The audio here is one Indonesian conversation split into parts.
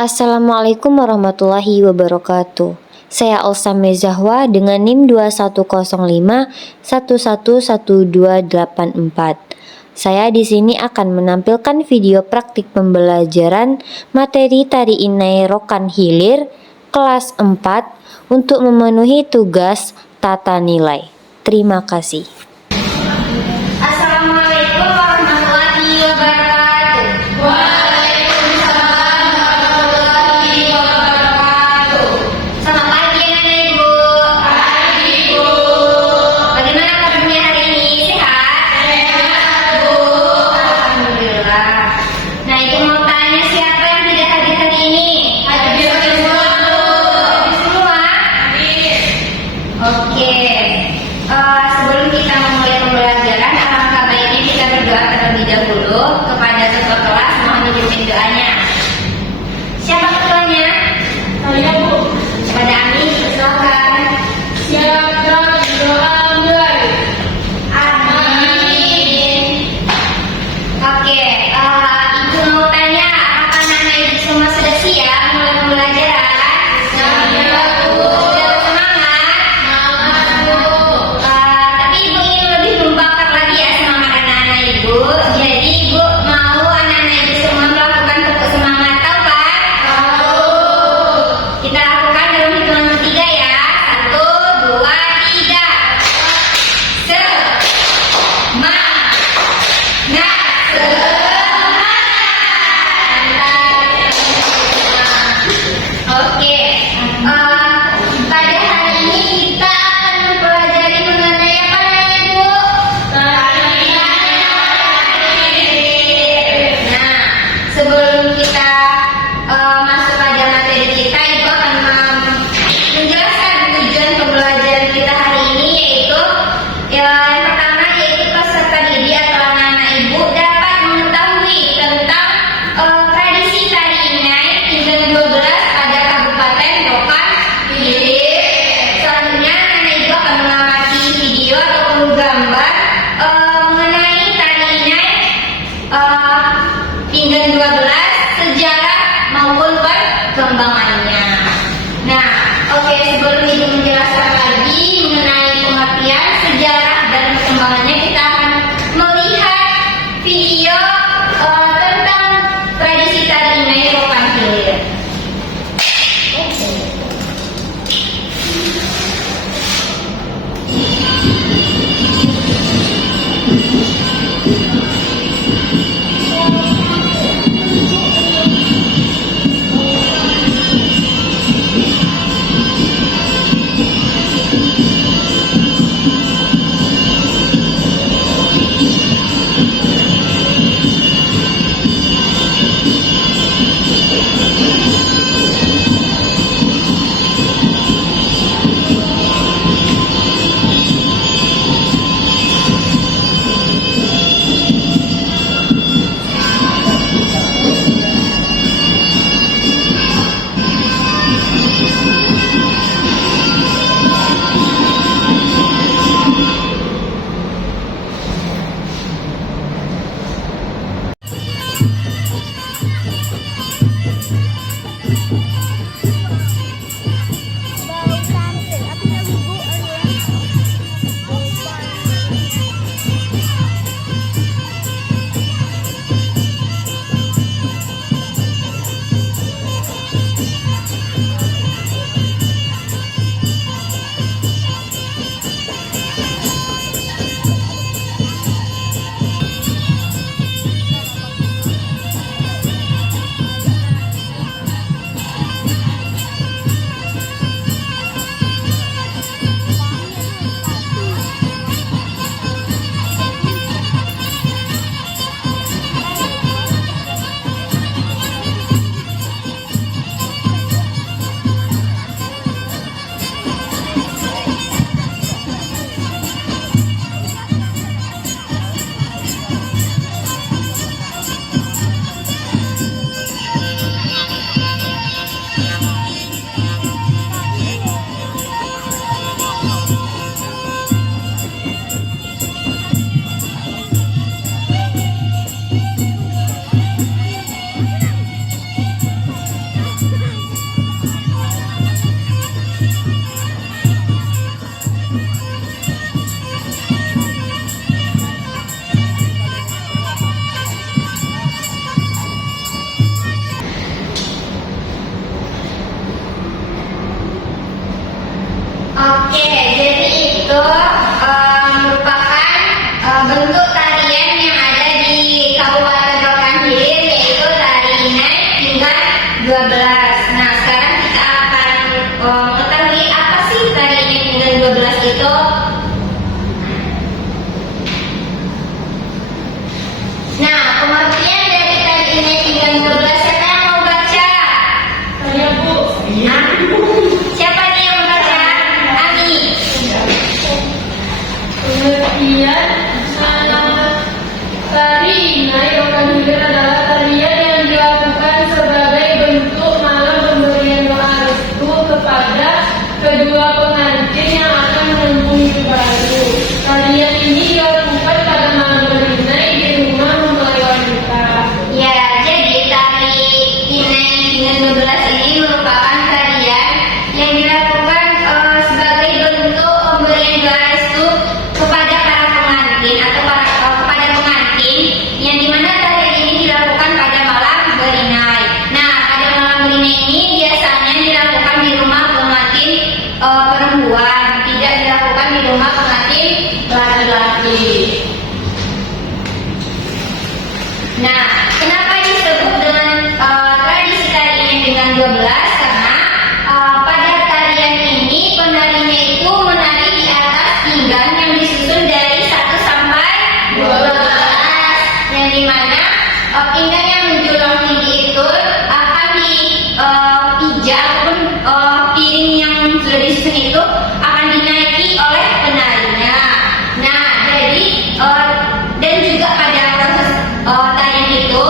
Assalamualaikum warahmatullahi wabarakatuh. Saya Alsame Zahwa dengan NIM 2105111284. Saya di sini akan menampilkan video praktik pembelajaran materi Tari Inai Rokan Hilir kelas 4 untuk memenuhi tugas tata nilai. Terima kasih. Assalamualaikum warahmatullahi wabarakatuh. Waalaikumsalam warahmatullahi wabarakatuh. Selamat pagi anak ibu. Pagi bu. Bagaimana kabarnya hari ini? Sehat? Sehat bu. Alhamdulillah. Nah ibu mau tanya siapa yang tidak hadir hari ini? Hadir semua bu. Hadir semua? Hadir. Oke. Sebelum kita memulai pembelajaran, alangkah baiknya kita berdoa terlebih dahulu kepada ketua kelas. Mohon dipimpin doanya. Siapa ketuanya? Saya bu. Kepada Ami, silakan. Siapkan doa mulai. Amin. Oke, ibu mau tanya, apakah anak ibu semua sudah siap mulai pembelajaran? Siap bu. Sudah semangat? Semangat bu. Tapi ibu ingin lebih membakar lagi ya semangat anak-anak ibu. Jadi ibu mau anak-anak ibu semua melakukan tepuk semangat, tahu kan? Tahu. Kita lakukan dalam hitungan ketiga ya. 1, 2, 3. Oke, pada hari ini kita akan mempelajari mengenai apa namanya Bu? Nah, sebelum kita masuk pada materi kita, Ibu akan menjelaskan tujuan pembelajaran kita hari ini, yaitu yang pertama yaitu peserta didik atau anak-anak Ibu dapat mengetahui tentang tradisi Tari Inai Tinggal 12 pada Kabupaten Rokan Hilir. Selanjutnya anak Ibu akan mengamati video ataupun gambar mengenai Tari Inai Tinggal 12, sejarah maupun perkembangannya. Nah, oke, sebelum Ibu menjelaskan lagi mengenai pengertian sejarah dan perkembangannya, kita akan melihat video tentang tradisi Tari Inai Rokan Hilir. 12. Nah, sekarang kita akan mengetahui apa sih tari Inai Pinggan 12 itu. Nah, pengertian dari tari Inai Pinggan 12 siapa yang mau baca? Saya Bu. Nah, siapa nih yang mau baca? Ami. Pengertian tari Inai Rokan Hilir adalah tarian yang dilakukan sebagai bentuk malam pemberian doa restu kepada kedua pengantin yang akan menempuh hidup baru. Tarian ini dilakukan pada malam berinai di rumah mempelai wanita. Ya, jadi tari Inai Pinggan 12 ini merupakan tarian yang dilakukan sebagai bentuk pemberian doa restu kepada para pengantin atau kepada pengantin, yang dimana tarian ini dilakukan pada malam berinai. Nah, pada malam berinai ini biasanya dilakukan di rumah pengantin perempuan, tidak dilakukan di rumah pengantin laki-laki. Nah, kenapa disebut dengan tradisi tari Inai Pinggan 12? Karena pada tarian ini penarinya itu menari di atas pinggan yang disusun dari 1 sampai 12, yang dimana pinggan yang menjulang tinggi itu akan dipijak ataupun piring yang sudah disusun itu akan dinaiki oleh penarinya. Nah, jadi dan juga pada proses tarian itu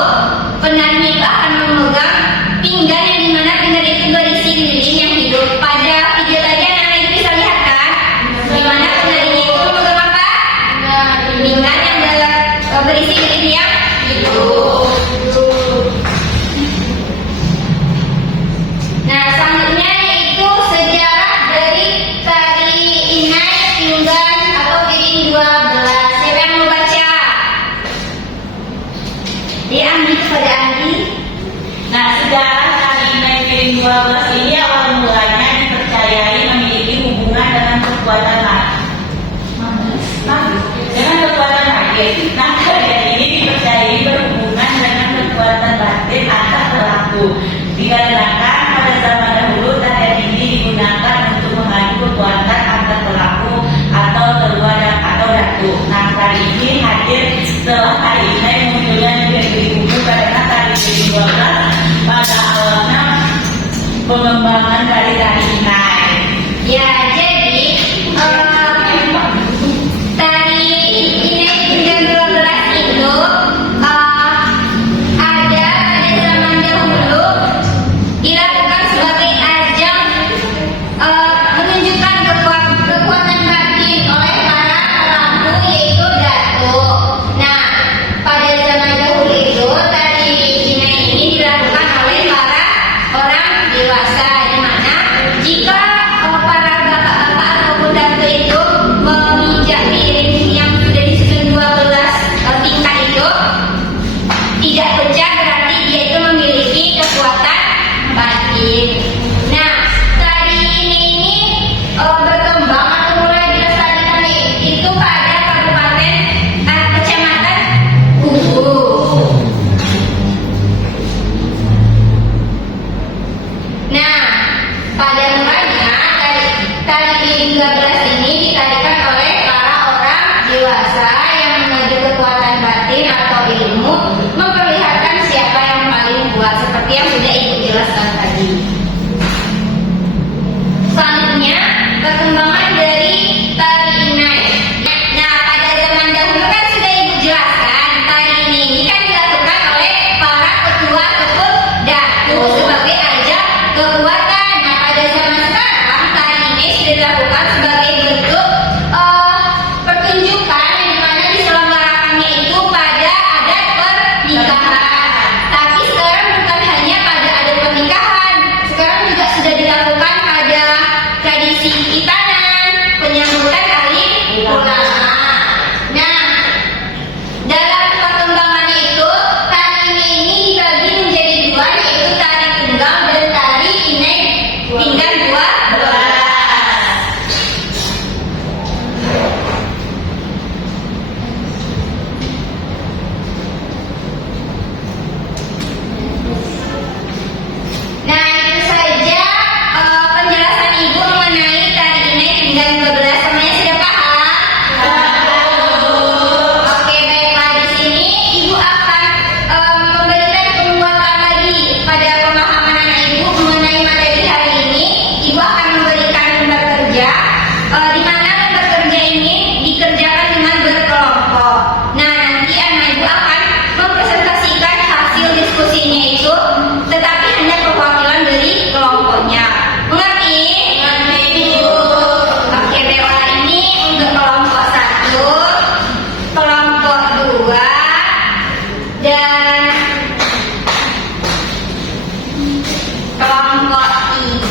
penarinya itu akan memegang pinggan yang dimana pinggan itu berisi lilin yang hidup. Pada video tadi anak-anak itu bisa lihat kan, dimana penarinya itu memegang apa? Pinggan yang berisi lilin yang hidup. Nah, selanjutnya yaitu sejarah dari tari Inai Pinggan atau Piring 12. Siapa yang mau baca? Dia Andi, kepada Andi. Nah, sejarah tari Inai Piring 12 ini awal mulanya dipercayai memiliki hubungan dengan kekuatan magis. Dengan kekuatan magis. Nah, tarian ini dipercayai berhubungan dengan kekuatan batin antar pelaku. Dikarenakan pada zaman dahulu tarian ini digunakan untuk mengadu kekuatan antar pelaku atau terluar atau datuk. Nah, tari ini hadir setelah tari Inai munculnya di buku karena tari Piring 12 pada awalnya pengembangan dari tari Inai. Ya, jadi tari Inai Pinggan 12 itu ada pada zaman dahulu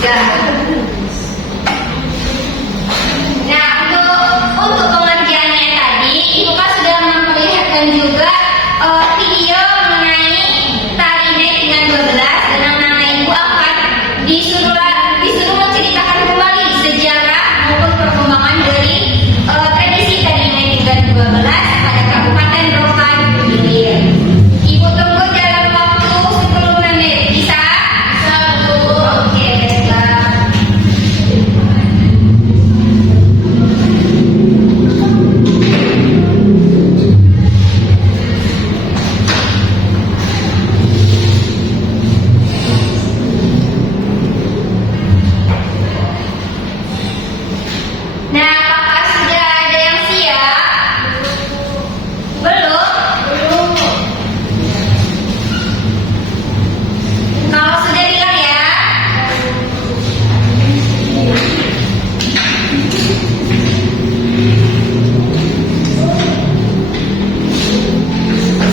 Sudah. Nah, untuk pengerjaannya tadi, Ibu kan sudah memperlihatkan juga video mengenai tari naik dengan 12 dan anak-anak Ibu akan disuruh menceritakan kembali sejarah maupun perkembangan dari tradisi tari naik dengan 12 pada Kabupaten Rokan Hilir. Ibu tunggu dalam waktu 10 menit. Bisa? Bisa, Bu. Oke, baiklah. Nah, apakah sudah ada yang siap? Belum? Belum. Kalau sudah bilang ya.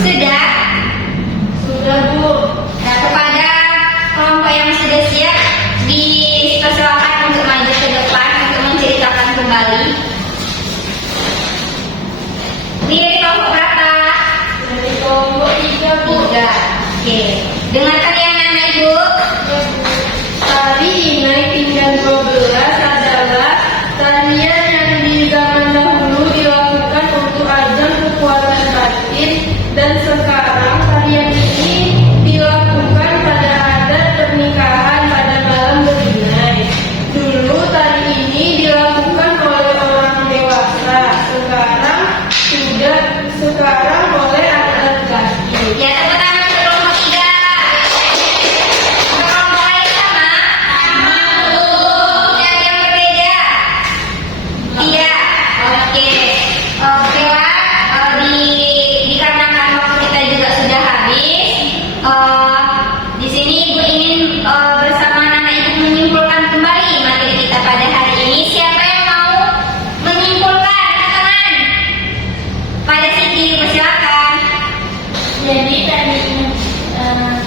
Sudah? Sudah, Bu. Nah, kepada kelompok yang sudah siap, dipersilakan untuk maju ke depan untuk menceritakan kembali. Ini dari kelompok berapa? Dari kelompok 3, Bu. 3. Oke. Dengarkan yang mana, Ibu? Tari Inai Pinggan 12 adalah tarian yang di zaman dahulu dilakukan untuk ajang kekuatan batin, dan sekarang tarian ini dilakukan pada adat pernikahan pada malam berinai. Dulu tari ini dilakukan oleh orang dewasa, sekarang oleh anak-anak laki. Ya, tepuk tangan untuk kelompok 3. Untuk kelompok lain sama? Sama, Bu. Tidak ada yang berbeda? Tidak. Oke. Okelah, dikarenakan waktu kita juga sudah habis. Di sini Ibu ingin bersama anak-anak Ibu menyimpulkan kembali materi kita pada hari ini. Siapa yang mau menyimpulkan? Angkat tangan. Pada Siti, persilakan. Jadi tari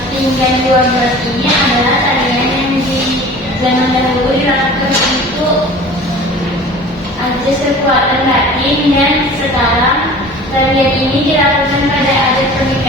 Pinggan 12 ini adalah tarian yang di zaman dahulu dilakukan untuk ajas kekuatan batin, dan sekarang tarian ini dilakukan pada adat pernikahan